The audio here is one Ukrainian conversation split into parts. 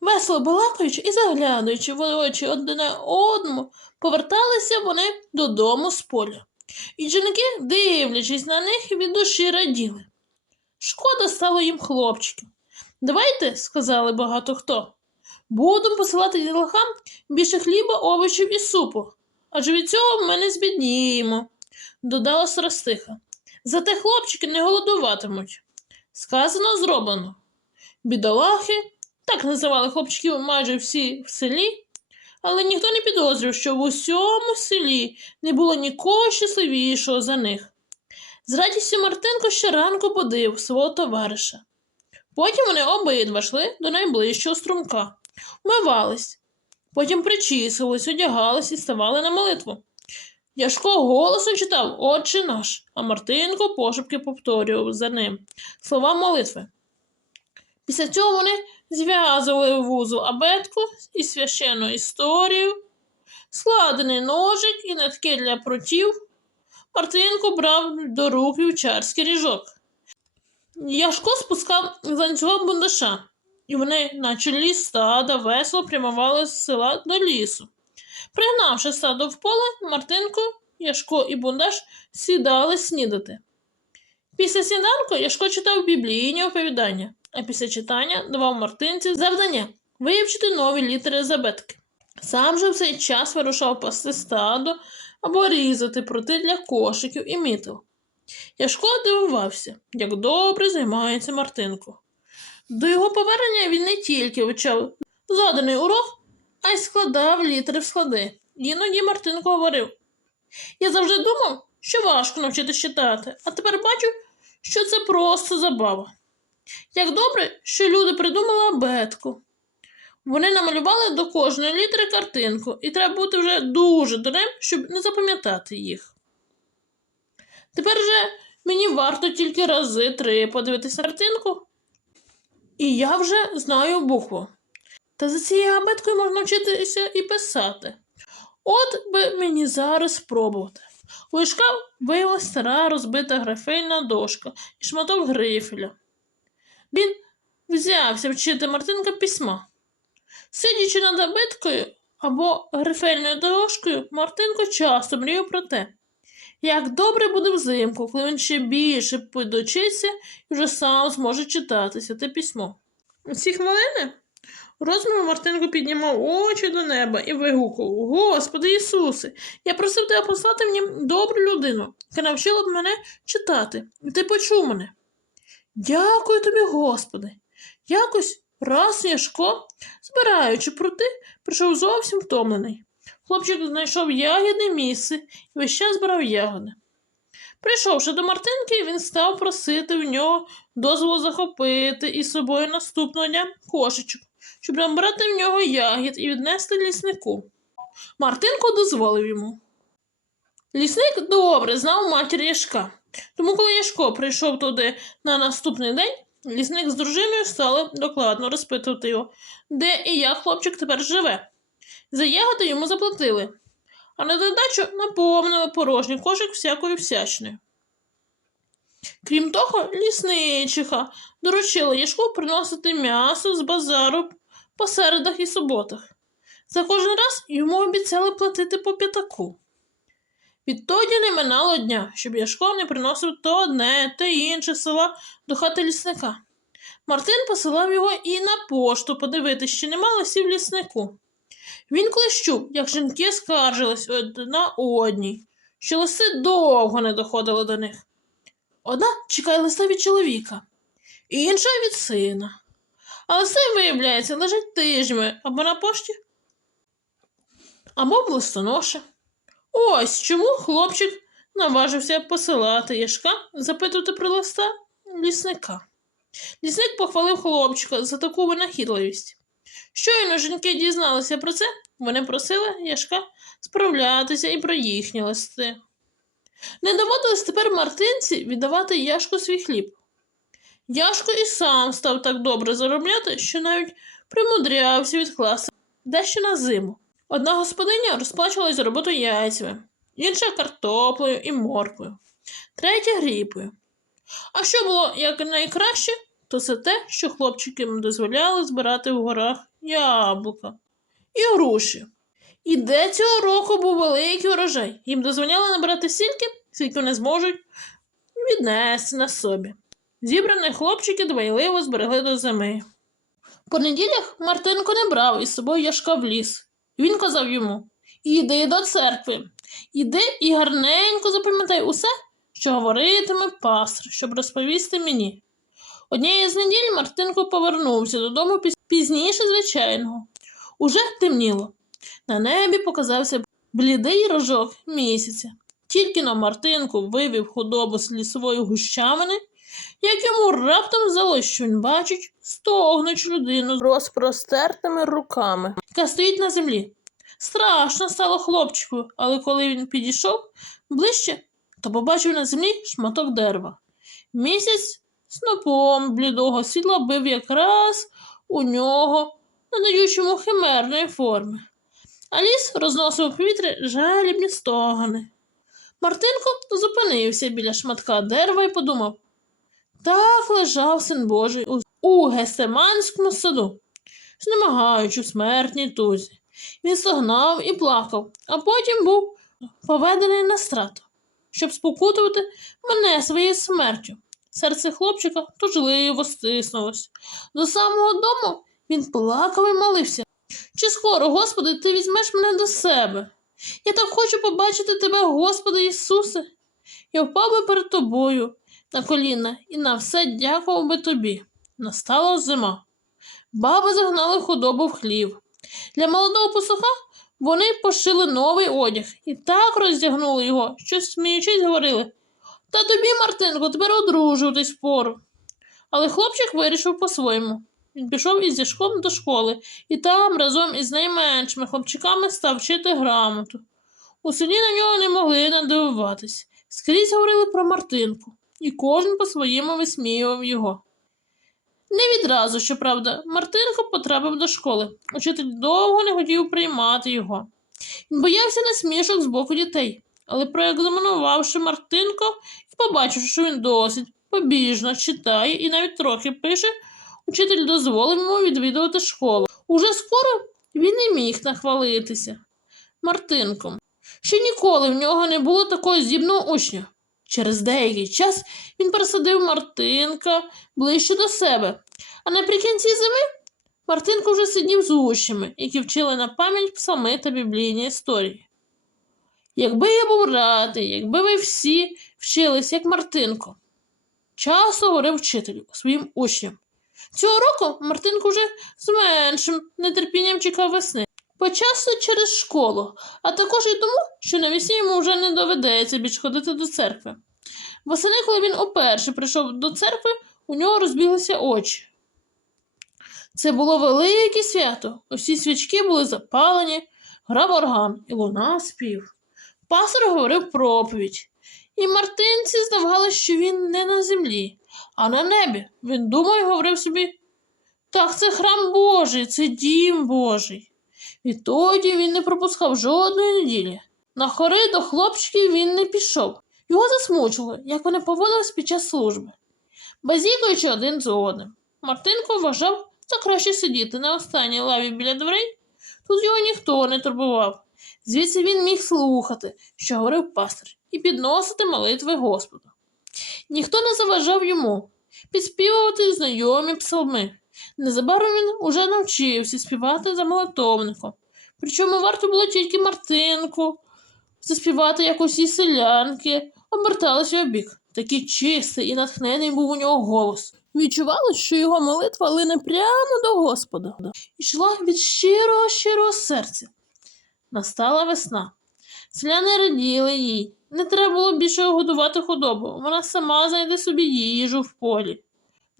Весело балакаючи і заглядаючи в очі одне одному, поверталися вони додому з поля. І жінки, дивлячись на них, від душі раділи. Шкода стало їм хлопчиків. Давайте, сказали багато хто, будемо посилати ділахам більше хліба, овочів і супу, адже від цього ми не збідніємо, додала Срастиха. Зате хлопчики не голодуватимуть. Сказано, зроблено. Бідолахи, так називали хлопчиків майже всі в селі, але ніхто не підозрював, що в усьому селі не було нікого щасливішого за них. З радістю Мартинко щоранку подив свого товариша. Потім вони обидва йшли до найближчого струмка, вмивались, потім причісувались, одягались і ставали на молитву. Яшко голосом читав Отче наш, а Мартинко пошепки повторював за ним слова молитви. Після цього вони зв'язували вузол абетку і священну історію, складений ножик і нитки для прутів. Мартинко брав до рук вівчарський ріжок. Яшко спускав з ланцюга бундаша, і вони на чолі стада весело прямували з села до лісу. Пригнавши стадо в поле, Мартинко, Яшко і Бундаш сідали снідати. Після сніданку Яшко читав біблійні оповідання, а після читання давав Мартинці завдання вивчити нові літери забетки. Сам же в цей час вирушав пасти стадо або різати прути для кошиків і мітел. Яшко дивувався, як добре займається Мартинко. До його повернення він не тільки вивчав заданий урок, а й складав літери в склади. Іноді Мартинко говорив: Я завжди думав, що важко навчитись читати, а тепер бачу, що це просто забава. Як добре, що люди придумали абетку. Вони намалювали до кожної літери картинку, і треба бути вже дуже дурним, щоб не запам'ятати їх. Тепер же мені варто тільки рази три подивитися картинку, і я вже знаю букву. Та за цією абеткою можна вчитися і писати. От би мені зараз спробувати. У Ішка виявилася стара розбита графельна дошка і шматок грифеля. Він взявся вчити Мартинка письма. Сидячи над абеткою або грифельною дошкою, Мартинко часто мріяв про те, як добре буде взимку, коли він ще більше подочиться і вже сам зможе читатися те письмо. У ці хвилини розмір Мартинко піднімав очі до неба і вигукував Господи Ісусе, я просив тебе послати мені добру людину, яка навчила б мене читати, і ти почув мене. Дякую тобі, Господи. Якось раз Яшко, збираючи прути, прийшов зовсім втомлений. Хлопчик знайшов ягідне місце і весь час збирав ягоди. Прийшовши до Мартинки, він став просити в нього дозволу захопити із собою наступного дня кошечок, щоб набрати в нього ягід і віднести ліснику. Мартинко дозволив йому. Лісник добре знав матір Яшка, тому коли Яшко прийшов туди на наступний день, лісник з дружиною стали докладно розпитувати його, де і як хлопчик тепер живе. За ягоди йому заплатили, а на додачу наповнили порожній кошик всякою всячною. Крім того, лісничиха доручила Яшку приносити м'ясо з базару по середах і суботах. За кожен раз йому обіцяли платити по п'ятаку. Відтоді не минало дня, щоб Яшко не приносив то одне, то інше села до хати лісника. Мартин посилав його і на пошту подивитись, чи нема лисів ліснику. Він чув, як жінки скаржились одна одній, що лиси довго не доходили до них. Одна чекає листа від чоловіка, інша від сина. А лиси, виявляється, лежать тижнями або на пошті, або в листоноші. Ось чому хлопчик наважився посилати Яшка запитувати про листа лісника. Лісник похвалив хлопчика за таку винахідливість. Щойно жінки дізналися про це, вони просили Яшка справлятися і про їхні листи. Не доводилось тепер Мартинці віддавати Яшку свій хліб. Яшко і сам став так добре заробляти, що навіть примудрявся відкласти дещо на зиму. Одна господиня розплачувалась за роботу яйцями, інша картоплею і морквою, третя гріпою. А що було як найкраще, то це те, що хлопчикам дозволяли збирати в горах яблука і груші. І де цього року був великий урожай. Їм дозволяли набирати стільки, скільки вони зможуть віднести на собі. Зібрані хлопчики дбайливо зберегли до зими. По неділях Мартинко не брав із собою Яшка в ліс. Він казав йому Іди до церкви, іди і гарненько запам'ятай усе, що говоритиме пастор, щоб розповісти мені. Однієї з неділь Мартинко повернувся додому пізніше звичайного. Уже темніло. На небі показався блідий рожок місяця. Тільки на Мартинку вивів худобу з лісової гущавини, як йому раптом здалося, що він бачить стогнучу людину з розпростертими руками, яка стоїть на землі. Страшно стало хлопчику, але коли він підійшов ближче, то побачив на землі шматок дерева. Місяць снопом блідого світла бив якраз у нього, надаючи йому химерної форми. А ліс розносив у повітря жалібні стогони. Мартинко зупинився біля шматка дерева і подумав так лежав син Божий у, Гесеманському саду, знемагаючи в смертній тузі. Він стогнав і плакав, а потім був поведений на страту, щоб спокутувати мене своєю смертю. Серце хлопчика тужливо стиснулось. До самого дому він плакав і молився. Чи скоро, Господи, ти візьмеш мене до себе? Я так хочу побачити тебе, Господи Ісусе. Я впав би перед тобою на коліна і на все дякував би тобі. Настала зима. Баби загнали худобу в хлів. Для молодого пастуха вони пошили новий одяг і так роздягнули його, що сміючись говорили Та тобі, Мартинко, тепер одружуватись впору. Але хлопчик вирішив по-своєму. Він пішов із Яшком до школи і там разом із найменшими хлопчиками став вчити грамоту. У селі на нього не могли надивуватись. Скрізь говорили про Мартинку, і кожен по-своєму висміював його. Не відразу, щоправда, Мартинко потрапив до школи. Учитель довго не хотів приймати його. Він боявся насмішок з боку дітей, але проекзаменувавши Мартинко і побачивши, що він досить побіжно читає і навіть трохи пише, учитель дозволив йому відвідувати школу. Уже скоро він не міг нахвалитися Мартинком. Ще ніколи в нього не було такого здібного учня. Через деякий час він пересадив Мартинка ближче до себе, а наприкінці зими Мартинко вже сидів з учнями, які вчили на пам'ять псалми та біблійні історії. Якби я був радий, якби ви всі вчились, як Мартинко, часто говорив вчитель своїм учням. Цього року Мартинко вже з меншим нетерпінням чекав весни. Почасти через школу, а також і тому, що навесні йому вже не доведеться більш ходити до церкви. Восени, коли він уперше прийшов до церкви, у нього розбіглися очі. Це було велике свято. Усі свічки були запалені, грав орган і луна спів. Пастор говорив проповідь, і Мартинці здавалося, що він не на землі, а на небі. Він думав і говорив собі: так, це храм Божий, це дім Божий. Відтоді він не пропускав жодної неділі. На хори до хлопчиків він не пішов. Його засмучило, як вони поводились під час служби. Базікуючи один з одним. Мартинко вважав за краще сидіти на останній лаві біля дверей. Тут його ніхто не турбував. Звідси він міг слухати, що говорив пастор, і підносити молитви Господу. Ніхто не заважав йому підспівувати знайомі псалми. Незабаром він уже навчився співати за молитовником. Причому варто було тільки Мартинку заспівати, як усі селянки оберталися в бік. Такий чистий і натхнений був у нього голос. Відчувалось, що його молитва лине прямо до Господа. Йшла від щирого, щирого серця. Настала весна. Селяни раділи їй. Не треба було більше годувати худобу. Вона сама знайде собі їжу в полі.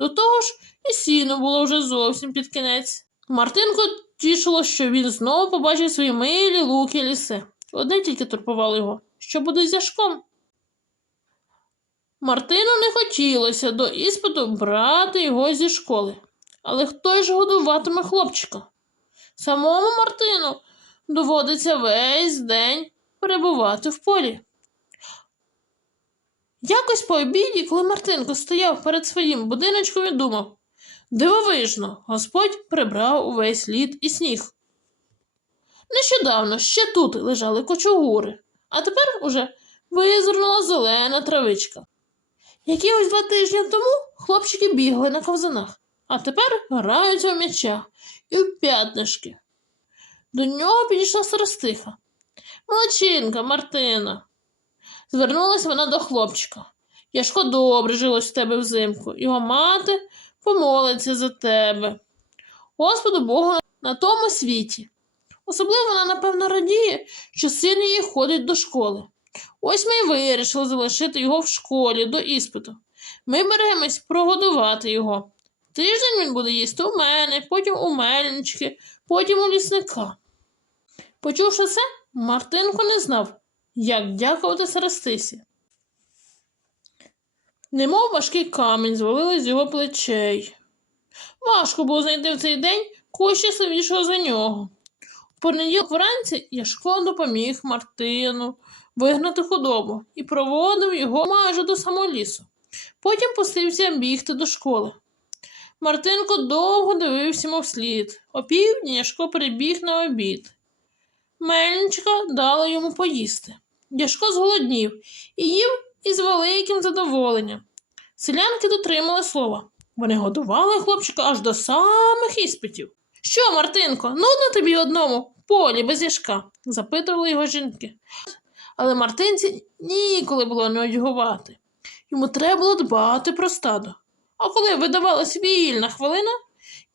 До того ж, і сіно було вже зовсім під кінець. Мартинко тішило, що він знову побачив свої милі луки ліси. Одне тільки турбувало його, що буде з Яшком. Мартину не хотілося до іспиту брати його зі школи. Але хто ж годуватиме хлопчика? Самому Мартину доводиться весь день перебувати в полі. Якось по обіді, коли Мартинко стояв перед своїм будиночком і думав, Дивовижно, Господь прибрав увесь лід і сніг. Нещодавно ще тут лежали кочугури, а тепер уже визирнула зелена травичка. Якихось два тижні тому хлопчики бігли на ковзанах, а тепер граються в м'яча і в п'ятнишки. До нього підійшла старостиха. Молодчинка, Мартина. Звернулася вона до хлопчика. Яшко добре жилось в тебе взимку, його мати помолиться за тебе. Господу Богу на тому світі. Особливо вона, напевно, радіє, що син її ходить до школи. Ось ми й вирішили залишити його в школі до іспиту. Ми беремось прогодувати його. Тиждень він буде їсти у мене, потім у мельнички, потім у лісника. Почувши це, Мартинко не знав, як дякувати Сарастисі. Немов важкий камінь звалили з його плечей. Важко було знайти в цей день когось щасливішого за нього. У понеділок вранці Яшко допоміг Мартину вигнати худобу і проводив його майже до самого лісу. Потім пустився бігти до школи. Мартинко довго дивився йому вслід. О півдні Яшко прибіг на обід. Мельничка дала йому поїсти. Яшко зголоднів і їв із великим задоволенням. Селянки дотримали слова. Вони годували хлопчика аж до самих іспитів. Що, Мартинко, нудно тобі одному полі без яшка? запитували його жінки. Але Мартинці ніколи було не одягувати. Йому треба було дбати про стадо. А коли видавалась вільна хвилина,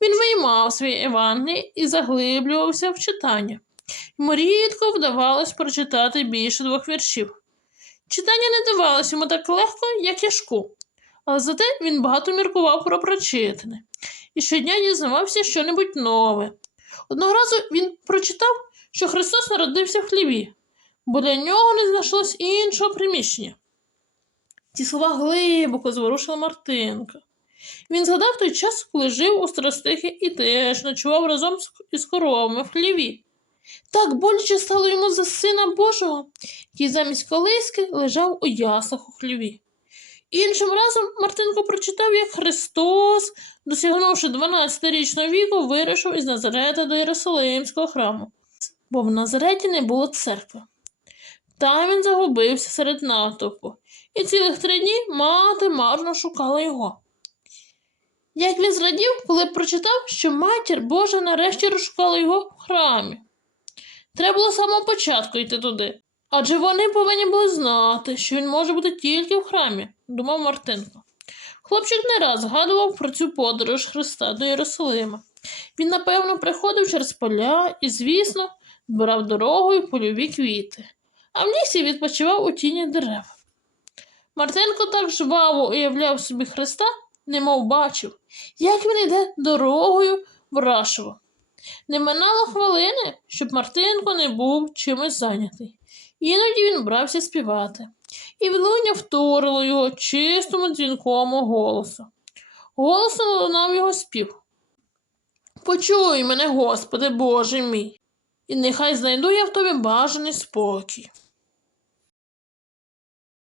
він виймав свій Евангелій і заглиблювався в читання. Йому рідко вдавалось прочитати більше двох віршів. Читання не давалось йому так легко, як яшку, але зате він багато міркував про прочитане і щодня дізнавався щонебудь нове. Одного разу він прочитав, що Христос народився в хліві, бо для нього не знайшлось іншого приміщення. Ці слова глибоко зворушила Мартинка. Він згадав той час, коли жив у Старостихі і теж ночував разом із коровами в хліві. Так боляче стало йому за сина Божого, який замість колиски лежав у яслах у хліві. Іншим разом Мартинко прочитав, як Христос, досягнувши 12-річного віку, вирішив із Назарета до Єрусалимського храму, бо в Назареті не було церкви. Там він загубився серед натовпу, і цілих три дні мати марно шукала його. Як він зрадів, коли прочитав, що матір Божа нарешті розшукала його в храмі. Треба було з самого початку йти туди. Адже вони повинні були знати, що він може бути тільки в храмі, думав Мартинко. Хлопчик не раз згадував про цю подорож Христа до Єрусалима. Він, напевно, приходив через поля і, звісно, збирав дорогою польові квіти, а в лісі відпочивав у тіні дерев. Мартинко так жваво уявляв собі Христа, немов бачив, як він іде дорогою в Рашево. Не минало хвилини, щоб Мартинко не був чимось зайнятий. Іноді він брався співати, і відлуння вторило його чистому дзвінкому голосу. Голосом лунав його спів. Почуй мене, Господи Боже мій, і нехай знайду я в тобі бажаний спокій.